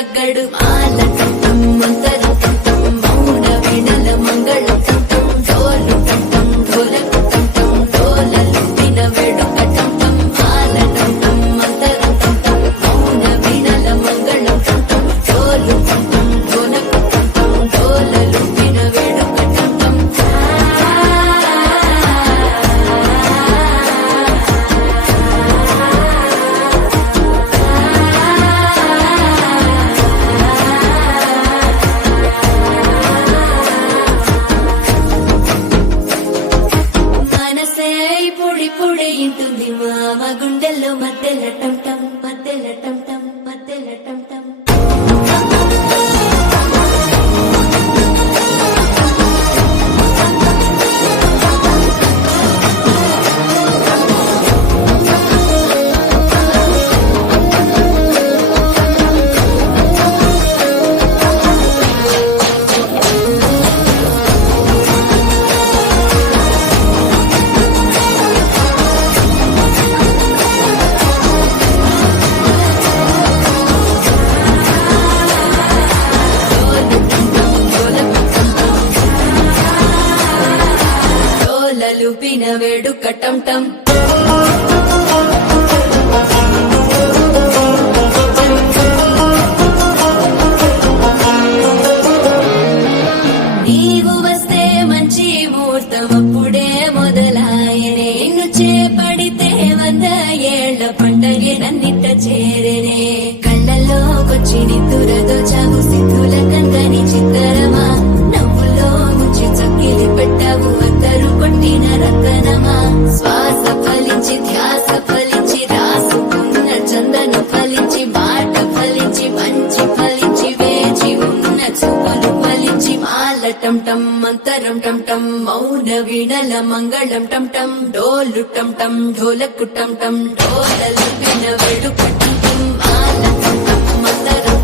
తగ్గడు మాల టం మంతరం టం మౌన వీణల మంగళం టం డోలు టం ఢోలకు టం డోలలు విన వేడుక టం మాల టం మంతరం టం మౌన వీణల మంగళం టం డోలు టం ఢోలకు టం డోలలు విన వేడుక టం మనసే పొడి పొడి ఇంటుంది మామ గుండెల్లో మధ్యల టం టం మధ్యల టం టం మధ్యల టం టం డోలలు విన వేడుక టం టం నీవు వస్తే మంచి ముహూర్తం అప్పుడే మొదలాయనే నిన్ను చేపడితే 100 ఏళ్ల పండగే నన్నిట్ట చేరేనే కళ్ళల్లోకొచ్చి నిద్దురదోచావు సిద్ధుల కందని చిత్తరమా నవ్వులో ముంచి చక్కిలి పెట్టావు అందరు కొట్టిన రతనమా శ్వాస ఫలించి ధ్యాస ఫలించి రాసుకున్న చందను ఫలించి మాట ఫలించి మంచి ఫలించి వేచి ఉన్న చూపులు ఫలించి మాల టం టం మంతరం టం టం మౌన వీణల మంగళం టం టం డోలు టం టం ఢోలకు టం టం డోలలు విన వేడుక టం టం మాల టం టం మంతరం